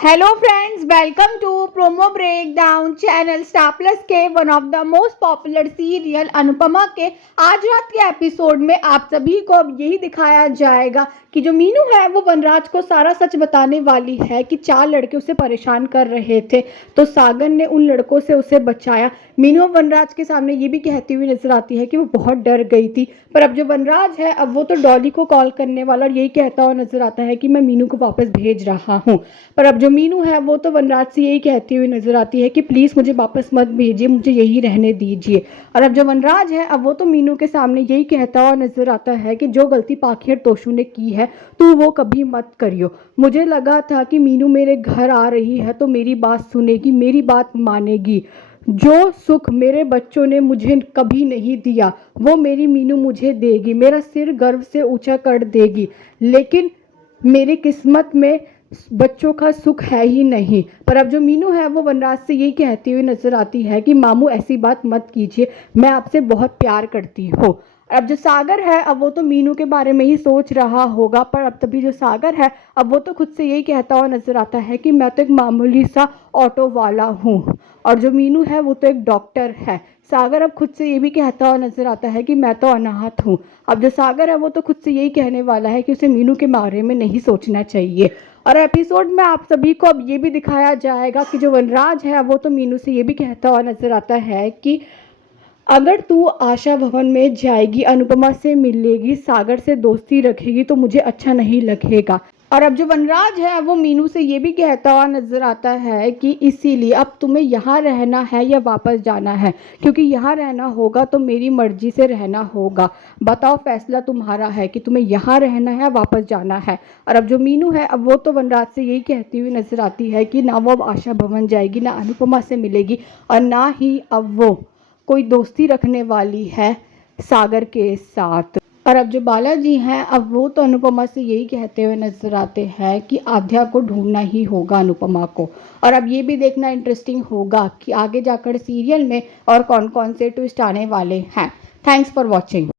Hello friends, welcome to promo breakdown channel star plus के one of the most popular serial Anupama के आज रात के एपिसोड में आप सभी को अब यही दिखाया जाएगा कि जो मीनू है वो वनराज को सारा सच बताने वाली है कि 4 लड़के उसे परेशान कर रहे थे, तो सागर ने उन लड़कों से उसे बचाया। मीनू वनराज के सामने ये भी कहती हुई नजर आती है कि वो बहुत डर गई थी, पर अब जो वनराज है अब वो तो डॉली को कॉल करने वाला और यही कहता हुआ नजर आता है कि मैं मीनू को वापस भेज रहा हूँ। पर अब जो मीनू है वो तो वनराज से यही कहती हुई नजर आती है कि प्लीज़ मुझे वापस मत भेजिए, मुझे यही रहने दीजिए। और अब जो वनराज है अब वो तो मीनू के सामने यही कहता हुआ नजर आता है कि जो गलती पाखी और तोशु ने की है तो वो कभी मत करियो। मुझे लगा था कि मीनू मेरे घर आ रही है तो मेरी बात सुनेगी, मेरी बात मानेगी। जो सुख मेरे बच्चों ने मुझे कभी नहीं दिया वो मेरी मीनू मुझे देगी, मेरा सिर गर्व से ऊंचा कर देगी। लेकिन मेरी किस्मत में बच्चों का सुख है ही नहीं। पर अब जो मीनू है वो वनराज से यही कहती हुई नजर आती है कि मामू ऐसी बात मत कीजिए, मैं आपसे बहुत प्यार करती हूँ। अब जो सागर है अब वो तो मीनू के बारे में ही सोच रहा होगा, पर अब तभी जो सागर है अब वो तो खुद से यही कहता हुआ नजर आता है कि मैं तो एक मामूली सा ऑटो वाला हूँ और जो मीनू है वो तो एक डॉक्टर है। सागर अब खुद से ये भी कहता हुआ नजर आता है कि मैं तो अनाथ हूँ। अब जो सागर है वो तो खुद से यही कहने वाला है कि उसे मीनू के बारे में नहीं सोचना चाहिए। और एपिसोड में आप सभी को अब ये भी दिखाया जाएगा कि जो वनराज है वो तो मीनू से ये भी कहता हुआ नजर आता है कि अगर तू आशा भवन में जाएगी, अनुपमा से मिलेगी, सागर से दोस्ती रखेगी तो मुझे अच्छा नहीं लगेगा। और अब जो वनराज है वो मीनू से ये भी कहता हुआ नजर आता है कि इसीलिए अब तुम्हें यहाँ रहना है या वापस जाना है, क्योंकि यहाँ रहना होगा तो मेरी मर्जी से रहना होगा। बताओ, फैसला तुम्हारा है कि तुम्हें यहाँ रहना है या वापस जाना है। और अब जो मीनू है अब वो तो वनराज से यही कहती हुई नजर आती है कि ना वो अब आशा भवन जाएगी, ना अनुपमा से मिलेगी और ना ही अब वो कोई दोस्ती रखने वाली है सागर के साथ। और अब जो बालाजी हैं अब वो तो अनुपमा से यही कहते हुए नजर आते हैं कि आध्या को ढूंढना ही होगा अनुपमा को। और अब ये भी देखना इंटरेस्टिंग होगा कि आगे जाकर सीरियल में और कौन कौन से ट्विस्ट आने वाले हैं। Thanks for watching.